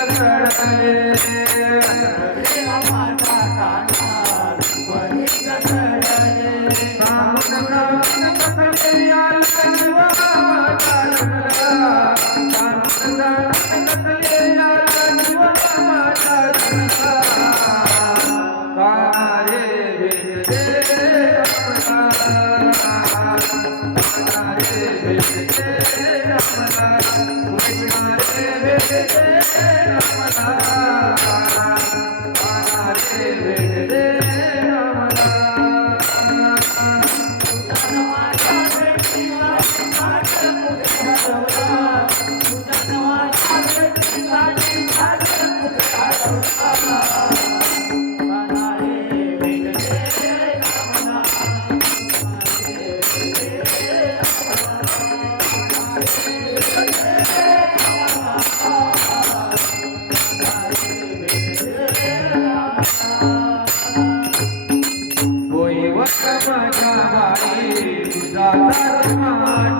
Thank you. Rama निराकार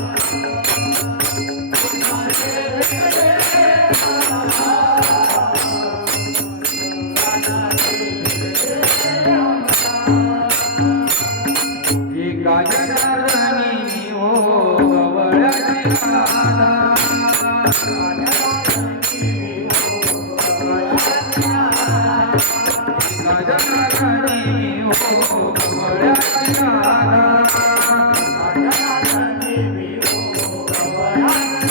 थम्राच्णिट, दियर नधल, — मिलता, löश्ङक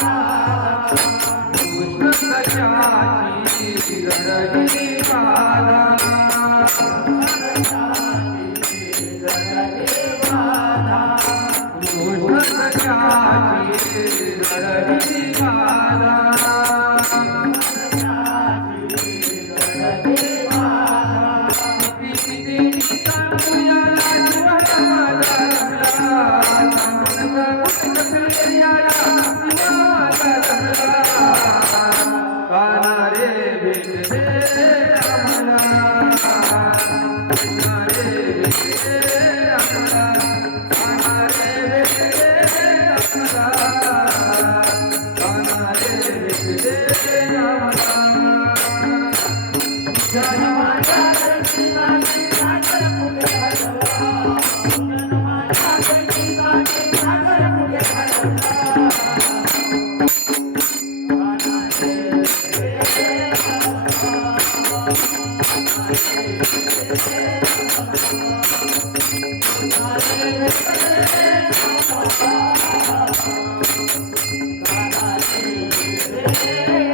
तै मिलन 하루 �Tele प्लाच्छी रृं मिलन आटांचillah, Yeah.